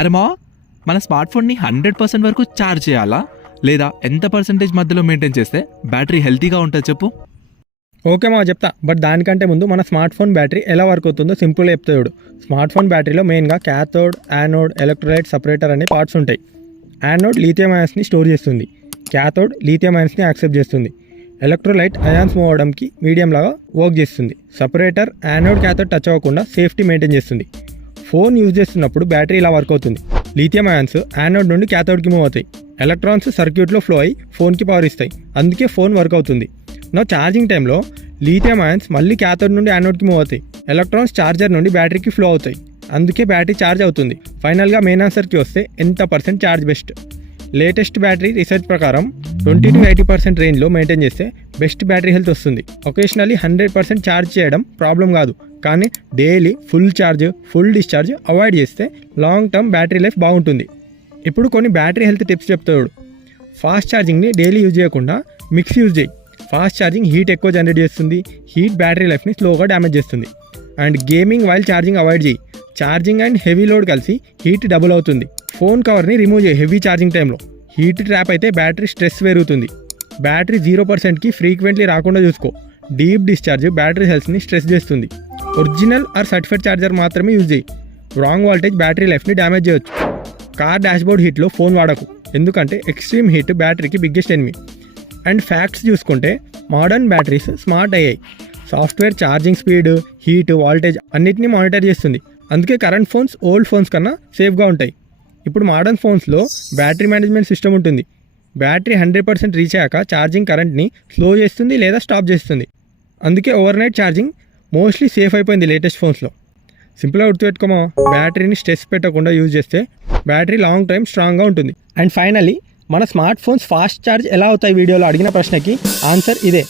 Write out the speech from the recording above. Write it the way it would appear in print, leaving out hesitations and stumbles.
అరే మా, మన స్మార్ట్ ఫోన్ని 100% వరకు ఛార్జ్ చేయాలా లేదా ఎంత పర్సెంటేజ్ మధ్యలో మెయింటైన్ చేస్తే బ్యాటరీ హెల్తీగా ఉంటుంది చెప్పు? ఓకే మా చెప్తా, బట్ దానికంటే ముందు మన స్మార్ట్ ఫోన్ బ్యాటరీ ఎలా వర్క్ అవుతుందో సింపుల్గా చెప్తాడు. స్మార్ట్ ఫోన్ బ్యాటరీలో మెయిన్గా క్యాథోడ్, యానోడ్, ఎలక్ట్రోలైట్ సపరేటర్ అనే పార్ట్స్ ఉంటాయి. యానోడ్ లిథియం అయాన్స్ని స్టోర్ చేస్తుంది, క్యాథోడ్ లిథియం అయాన్స్ని యాక్సెప్ట్ చేస్తుంది, ఎలక్ట్రోలైట్ అయాన్స్ మూవ్ అవడానికి మీడియం లాగా వర్క్ చేస్తుంది, సపరేటర్ యానోడ్ క్యాథోడ్ టచ్ అవ్వకుండా సేఫ్టీ మెయింటైన్ చేస్తుంది. ఫోన్ యూజ్ చేస్తున్నప్పుడు బ్యాటరీ ఇలా వర్క్ అవుతుంది. లిథియం అయాన్స్ యానోడ్ నుండి క్యాథోడ్కి మూవ్ అవుతాయి, ఎలక్ట్రాన్స్ సర్క్యూట్లో ఫ్లో అయ్యి ఫోన్కి పవర్ ఇస్తాయి, అందుకే ఫోన్ వర్క్ అవుతుంది. నా ఛార్జింగ్ టైంలో లిథియం అయాన్స్ మళ్ళీ క్యాథోడ్ నుండి యానోడ్కి మూవ్ అవుతాయి, ఎలక్ట్రాన్స్ ఛార్జర్ నుండి బ్యాటరీకి ఫ్లో అవుతాయి, అందుకే బ్యాటరీ ఛార్జ్ అవుతుంది. ఫైనల్గా మెయిన్ ఆన్సర్కి వస్తే ఎంత percent charge best? Latest battery research ప్రకారం 20 to 80% రేంజ్లో మెయింటైన్ చేస్తే బెస్ట్ బ్యాటరీ హెల్త్ వస్తుంది. ఒకేషనల్లీ 100% ఛార్జ్ చేయడం ప్రాబ్లం కాదు, కానీ daily full charge, full discharge avoid చేస్తే లాంగ్ టర్మ్ బ్యాటరీ లైఫ్ బాగుంటుంది. ఇప్పుడు కొన్ని బ్యాటరీ హెల్త్ టిప్స్ చెప్తాడు. ఫాస్ట్ ఛార్జింగ్ని డైలీ యూజ్ చేయకుండా మిక్స్ యూజ్ చేయి. ఫాస్ట్ ఛార్జింగ్ హీట్ ఎక్కువ జనరేట్ చేస్తుంది, హీట్ బ్యాటరీ లైఫ్ని స్లోగా డ్యామేజ్ చేస్తుంది. And gaming while charging avoid చేయి. ఛార్జింగ్ అండ్ హెవీ లోడ్ కలిసి హీట్ డబుల్ అవుతుంది. ఫోన్ కవర్ని రిమూవ్ చేయి హెవీ ఛార్జింగ్ టైంలో. హీట్ ట్రాప్ అయితే బ్యాటరీ స్ట్రెస్ పెరుగుతుంది. బ్యాటరీ 0%కి ఫ్రీక్వెంట్లీ రాకుండా చూసుకో. డీప్ డిశ్చార్జ్ బ్యాటరీ హెల్త్ని స్ట్రెస్ చేస్తుంది. ఒరిజినల్ ఆర్ సర్టిఫైడ్ ఛార్జర్ మాత్రమే యూజ్ చేయి. రాంగ్ వాల్టేజ్ బ్యాటరీ లైఫ్ని డ్యామేజ్ చేయొచ్చు. కార్ డాష్బోర్డ్ హీట్లో ఫోన్ వాడకు, ఎందుకంటే ఎక్స్ట్రీమ్ హీట్ బ్యాటరీకి బిగ్గెస్ట్ ఎనిమీ. అండ్ ఫ్యాక్ట్స్ చూసుకుంటే మోడర్న్ బ్యాటరీస్ స్మార్ట్ అయ్యాయి. Software charging speed, heat, voltage అన్నిటిని మానిటర్ చేస్తుంది. అందుకే కరెంట్ ఫోన్స్ ఓల్డ్ ఫోన్స్ కన్నా సేఫ్గా ఉంటాయి. ఇప్పుడు మోడర్న్ ఫోన్స్లో బ్యాటరీ మేనేజ్మెంట్ సిస్టమ్ ఉంటుంది. బ్యాటరీ 100% రీచ్ అయ్యాక ఛార్జింగ్ కరెంట్ని స్లో చేస్తుంది లేదా స్టాప్ చేస్తుంది. అందుకే over night charging mostly safe అయిపోయింది లేటెస్ట్ ఫోన్స్లో. సింపుల్గా గుర్తుపెట్టుకోమా, బ్యాటరీని స్ట్రెస్ పెట్టకుండా యూజ్ చేస్తే బ్యాటరీ లాంగ్ టైం స్ట్రాంగ్గా ఉంటుంది. అండ్ ఫైనల్లీ మన స్మార్ట్ ఫోన్స్ ఫాస్ట్ ఛార్జ్ ఎలా అవుతాయి వీడియోలో అడిగిన ప్రశ్నకి ఆన్సర్ ఇదే.